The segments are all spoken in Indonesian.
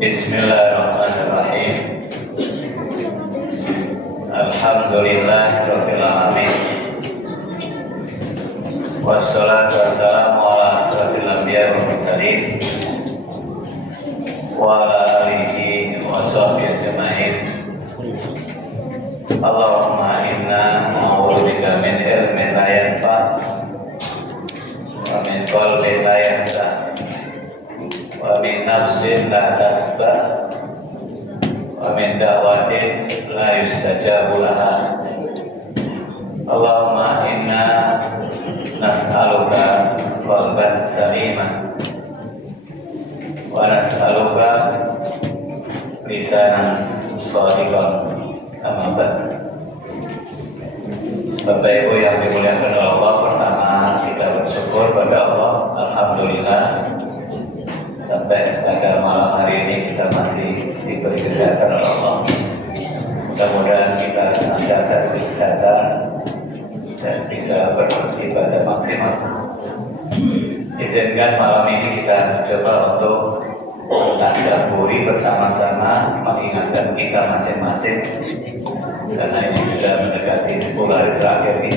Bismillahirrahmanirrahim. Alhamdulillahirabbil alamin. Wassalatu wassalamu ala asyrofil anbiya'i wal mursalin wa ala alihi wa sahbihi ajma'in. Allahumma inna na'udzubika min ilmin la yanfa' wa min qalbin la yahza' wa min nafsin la tasba' wa min da'watin la yustajabu laha. Allahumma inna nas'aluka qalban saliman wa nas'aluka lisanan shadiqan. Amma ba'd. Bapak Ibu yang dimuliakan oleh Allah, pertama kita bersyukur pada Allah, alhamdulillah, sampai pada malam hari ini kita masih diberi kesehatan oleh Allah. Mudah-mudahan kita senantiasa diberi kesehatan dan bisa beribadah maksimal. Izinkan malam ini kita coba untuk tadabburi bersama-sama, mengingatkan kita masing-masing, karena ini sudah mendekati 10 hari terakhir ini.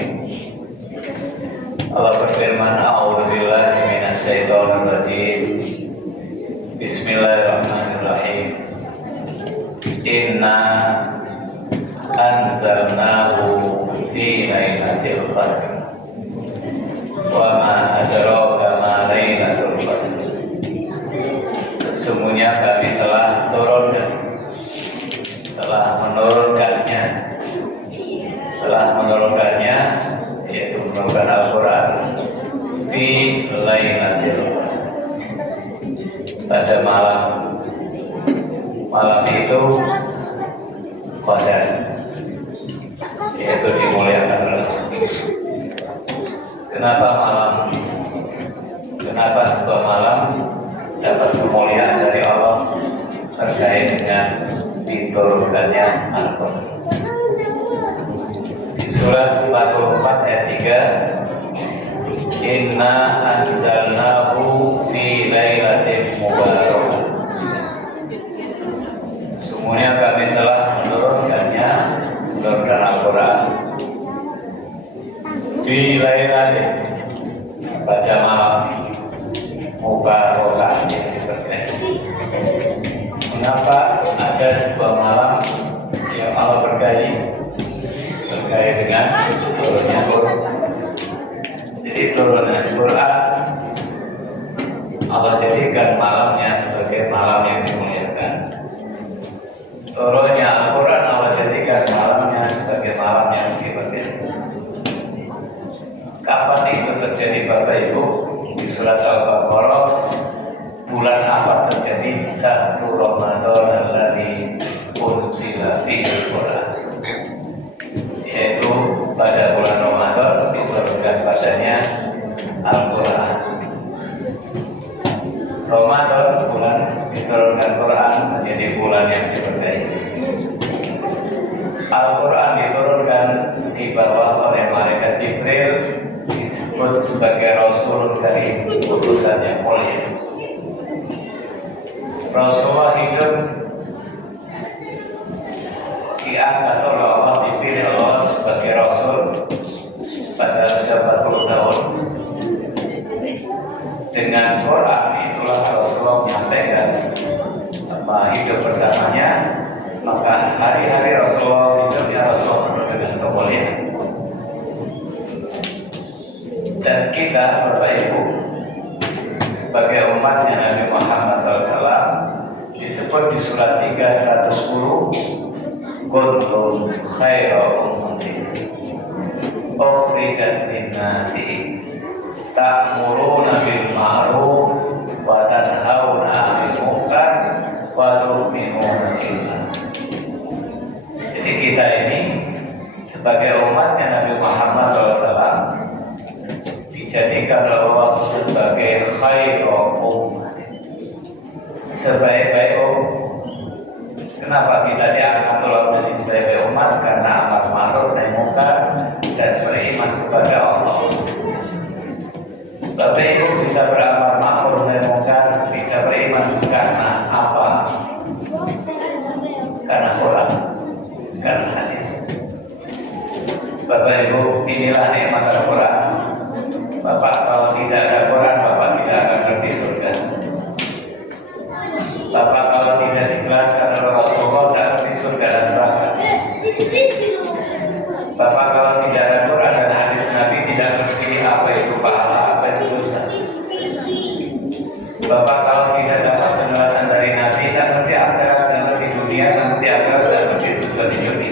Allah berfirman, A'udzubillahi minasyaitonir rajim. Bismillahirrahmanirrahim. Inna anzalnahu fi lailatul qadr. Wa ma adraka ma lailatul qadr. Sesungguhnya kami telah menurunkannya, yaitu menurunkan Al-Quran fi lailatul qadr, pada malam itu qadar, yaitu dimuliakan oleh Allah. Kenapa sebuah malam dapat kemuliaan dari Allah? Terkait dengan diturunkannya Al-Quran. Di surat 44 ayat 3, Inna anzalnahu fi lailatin mubarakah. Semuanya kami telah menurunkan Al-Quran fi lailatin, pada malam mubarakah. Mengapa ada sebuah malam yang Allah berkahi? Terkait dengan turunnya Quran. Jadi turunnya Quran Allah jadikan malamnya sebagai malam yang dimuliakan. Turunnya Al-Quran Allah jadikan malamnya sebagai malam yang dimuliakan. Kapan itu terjadi Bapak Ibu? Di surat Al-Baqarah, bulan apa terjadi? 1 Ramadan alladzi unzila fihi Al-Quran, yaitu pada bulan Ramadan diturunkan padanya Al-Quran. Ramadan bulan diturunkan Quran menjadi bulan yang diberkahi. Al-Quran diturunkan di bawah oleh malaikat Jibril, disebut sebagai Rasul Karim, utusan yang mulia. Rasulullah hidup diangkat oleh Allah, dipilih Allah sebagai Rasul pada usia 40 tahun. Dengan Quran itulah Rasulullah menyampaikan hidup bersamanya. Maka hari-hari Rasulullah hidupnya Rasulullah dengan kemuliaan. Dan kita Bapak Ibu sebagai umatnya Nabi Muhammad SAW disebut di surat 3 110, kuntum khaira ummatin ukhrijat lin-nasi ta'muruna bil ma'ruf wa tanhauna 'anil munkar wa tu'minuna billah. Jadi kita ini sebagai umatnya Nabi Muhammad SAW dijadikan Allah sebagai khairu umat, sebaik-baik umat. Kenapa kita diangkat oleh Allah menjadi sebaik-baik umat? Karena amar ma'ruf nahi munkar dan beriman kepada Allah. Bapak Ibu bisa beramal Bapak kalau tidak dapat penjelasan dari Nabi, tak ngerti akhirat, tak ngerti dunia, tak ngerti akhirat, tak ngerti tujuan hidup ini.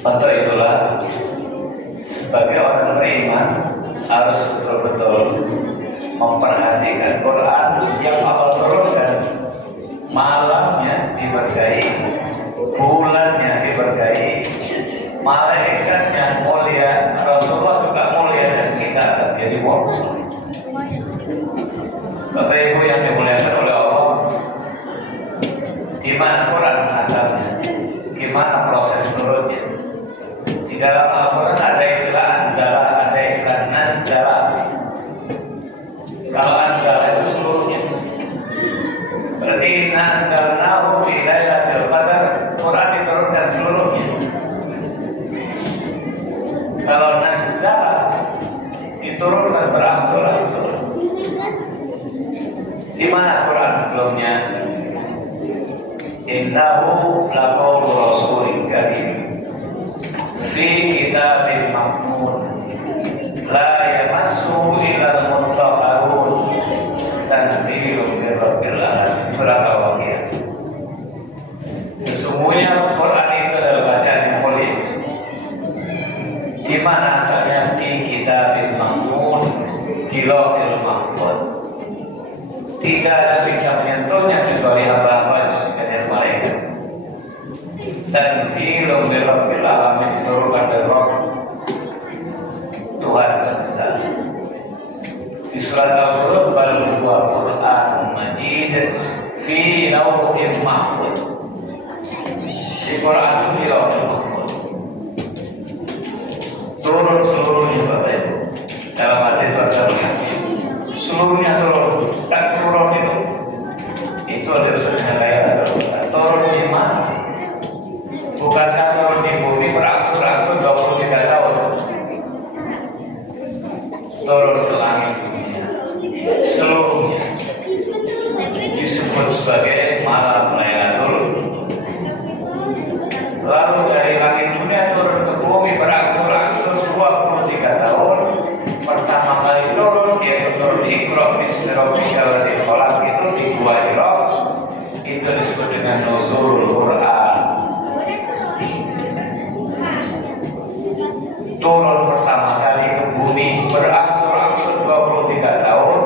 Untuk itulah sebagai orang beriman harus betul-betul memperhatikan Quran yang Allah turunkan, malamnya diberkahi, bulannya diberkahi, malaikatnya mulia, Rasulullah juga mulia, dan kita akan jadi mulia. Bapak Ibu yang dimuliakan oleh Allah, di mana Quran asalnya, gimana proses menurutnya? Di dalam Al-Quran ada istilah anzala, ada istilah nazala. Kalau anzala itu seluruhnya, berarti nazalnahu fi lailatul qadar, Quran diturunkan seluruhnya. Kalau nazala diturunkan berangsur-angsur. Di mana Quran sebelumnya? Innahu laqaulu rasulin karim fi kitabin maknun la yamassuhu illal mutahharun tanzilun min rabbil alamin. Surah Al-Waqiah. Sesungguhnya Quran itu adalah bacaan yang mulia. Di mana asalnya? Fi kitabin maknun, di Lauhil Mahfuz. Tidak ada bisa menyentuhnya kecuali hamba-hamba sekalian mereka. Tanzilun min rabbil alamin, turunkan dari Rabb Tuhan semesta. Di surat Al-Qur'an, bal huwa Qur'anun Majid fi Lauhil Mahfuz. Di Quran itu di Lauhil Mahfuz. Turun seluruhnya Bapak Ibu. Dalam hadis Rasulullah, seluruhnya turun. Dan turun itu ada usulnya kayak turun di mana? Bukankah turun di bumi berangsur-angsur 23 tahun? Turun ke langit dunia seluruhnya disebut sebagai malam Lailatul. Lalu dari langit dunia turun ke bumi berangsur-angsur 23 tahun. Pertama kali turun yaitu turun di Iqra bismi rabbika alladzi khalaq, itu di Gua Hira, itu disebut dengan nuzulul Quran. Turun pertama kali ke bumi berangsur-angsur 23 tahun,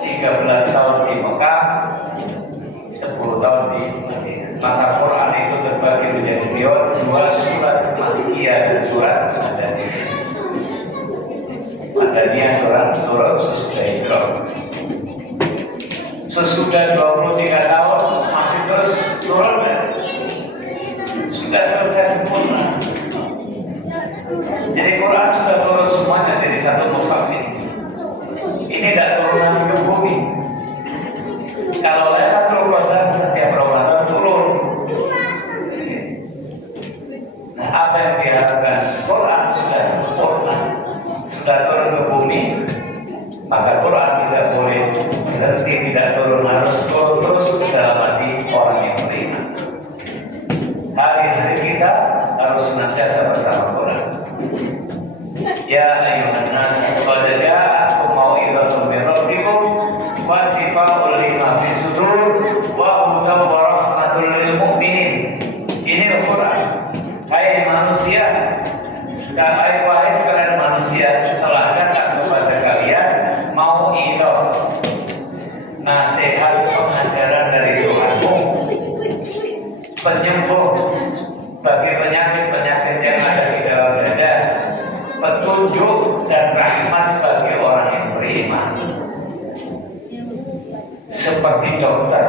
13 tahun di Mekah, 10 tahun di Madinah. Maka Quran itu terbagi menjadi dua surat Makkiyah dan surat Madaniyah. Madaniyah surat sesudah Hijrah. Sesudah 23 tahun masih terus turun dan sudah selesai sempurna. Jadi Quran sudah turun semuanya jadi satu mushaf ini. Ini tidak turun lagi ke bumi. Kalau Lailatul Qadar setiap Ramadan turun. Nah, apa yang diharapkan? Quran sudah sempurna, sudah turun ke bumi, maka Quran tidak boleh berhenti, tidak turun, harus turun terus ke dalam hati orang yang beriman. Hari-hari kita harus senantiasa bersama Quran. Ya ayyuhan nas, qad ja'akum mau'izatun min rabbikum wa shifaa'un lima fis sudur wa hudan wa rahmatul lil mu'minin. Ini Al-Quran. Hai manusia, wahai sekalian manusia, telah datang kepada kalian mau'izah, nasihat pengajaran dari Tuhanmu, penyembuh bagi penyakit-penyakit yang ada di dalam dada, petunjuk dan rahmat bagi orang yang beriman. Seperti dokter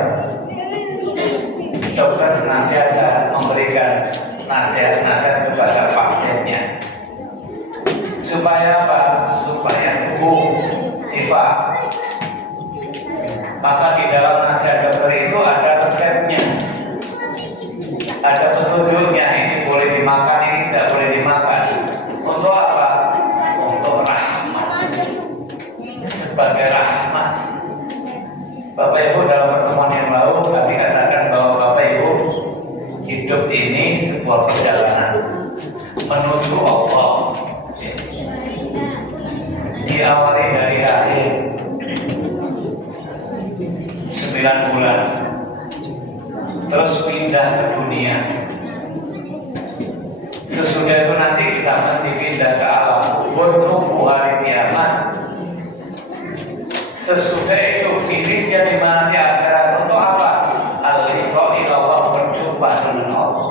senantiasa memberikan nasihat-nasihat kepada pasiennya. Supaya apa? Supaya sembuh, sifat. Maka di dalam nasihat dokter itu ada resepnya, ada petunjuknya. Ini boleh dimakan, ini tidak boleh dimakan. Untuk apa? Untuk rahmat. Sebagai rahmat. Bapak Ibu, dalam pertemuan yang lalu kami katakan bahwa Bapak Ibu, hidup ini sebuah perjalanan menuju Allah. Diawali dari akhir, bulan, terus pindah ke dunia. Sesudah itu nanti kita mesti pindah ke alam kubur, nunggu hari kiamat. Sesudah itu finisnya di mana di akhirat untuk apa? Al-liqa ilallah, berjumpa dengan Allah.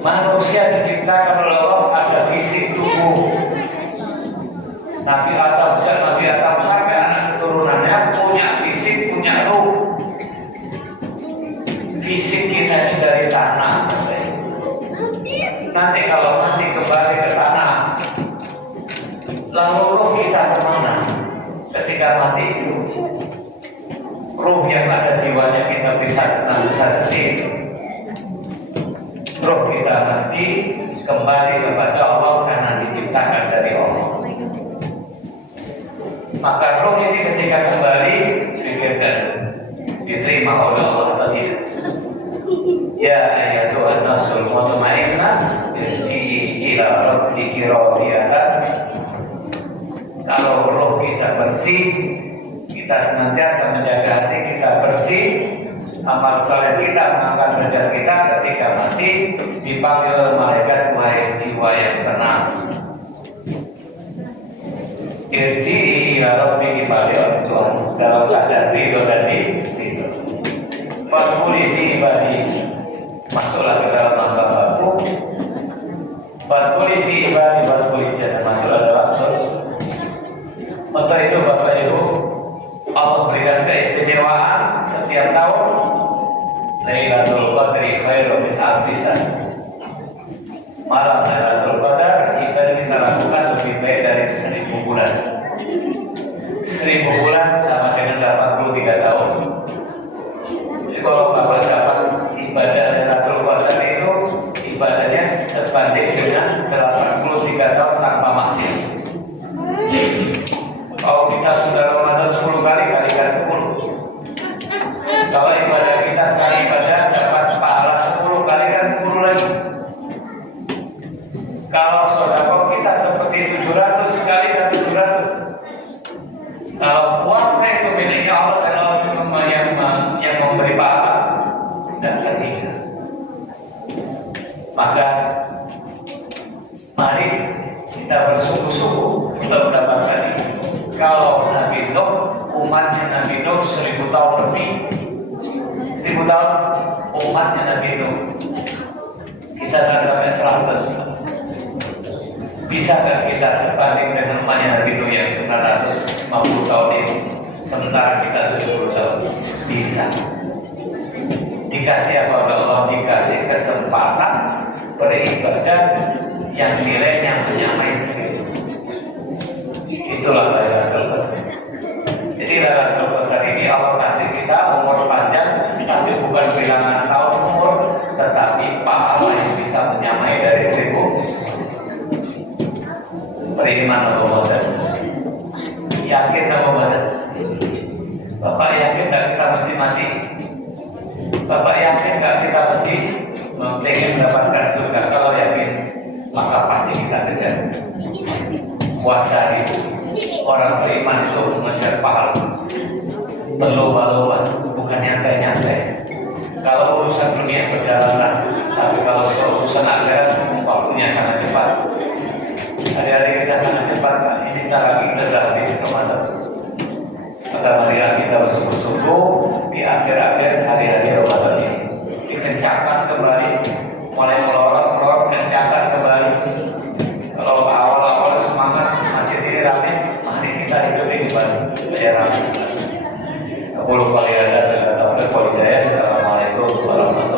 Manusia diciptakan oleh Allah ada fisik tubuh. Nabi Adam sampai anak keturunannya punya fisik, punya ruh. Fisik kita ini dari tanah. Nanti kalau mati kembali ke tanah, lalu ruh kita kemana? Ketika mati itu, ruh yang ada jiwanya kita bisa senang, bisa sedih. Ruh kita mesti kembali kepada Allah karena diciptakan dari Allah. Maka ruh ini ketika kembali, pikirkan diterima oleh Allah atau tidak. Ya ayyatuhan nasul mutmainnah irji'i ila rabbiki radiyatan. Kalau roh kita bersih, kita senantiasa menjaga hati kita bersih, amal soleh kita mengangkat derajat kita. Ketika mati dipanggil malaikat, wahai jiwa yang tenang, irji'i ila rabbiki, balik oleh Tuhan dalam keadaan ridho dan ridho. Fadkhuli fi ibadi, masuklah ke dalam hamba-Hambaku. Fadkhuli fi ibadi wadkhuli jannah, masuklah dalam surga. Untuk itu Bapak Ibu, Allah berikan keistimewaan setiap tahun Lailatul Qadri khairun min alfi syahr. Malam Lailatul Qadar kita lakukan lebih baik dari 1000 bulan. 1000 bulan sama dengan 83 tahun. Jadi kalau Bapak dapat ibadah Lailatul Qadar itu ibadahnya sebanding dengan 83 tahun tanpa maksiat. Kalau kita sudah Ramadan 10 kali, kalikan 10. Kalau ibadah kita sekali ibadah dapat pahala 10, kalikan 10 lagi. Kalau sedekah kita seperti 700, kalikan 700. Kalau puasa itu miliknya Allah dan Allah yang memberi pahala dan ketiga. Maka mari kita bersungguh-sungguh untuk mendapatkan ini. Kalau Nabi Nuh, umatnya Nabi Nuh 1000 tahun lebih, 1000 tahun umatnya Nabi Nuh, kita akan sampai 100. Bisakah kita sebanding dengan umatnya Nabi Nuh yang 950 tahun ini, sementara kita 70 tahun? Bisa. Dikasih apa oleh Allah? Dikasih kesempatan beribadah yang nilainya menyamai sendiri. Itulah Lailatul Qadar. Jadi Lailatul Qadar ini Allah kasih kita umur panjang, tapi bukan kehilangan tahun umur, tetapi pahala yang bisa menyamai dari 1000. Beriman Ramadan. Yakin Ramadan. Bapak yakin tak kita mesti mati? Bapak yakin tak kita mesti ingin mendapatkan surga? Kalau yakin, maka pasti kita kejar. Puasa itu orang beriman itu mengejar pahala, berlomba-lomba, bukan nyantai-nyantai. Kalau urusan dunia berjalan, tapi kalau urusan akhirat waktunya sangat cepat. Hari-hari kita sangat cepat, ini kita lagi kita sudah habis Ramadan. Maka marilah kita bersungguh-sungguh di akhir-akhir hari-hari Ramadan ini dikencangkan kembali, mulai melorot kencangkan kembali. Kalau awal-awal semangat masih tidak rame, mari kita hidup ini supaya rame. Aku lupa lihat data-data. Assalamualaikum warahmatullahi wabarakatuh.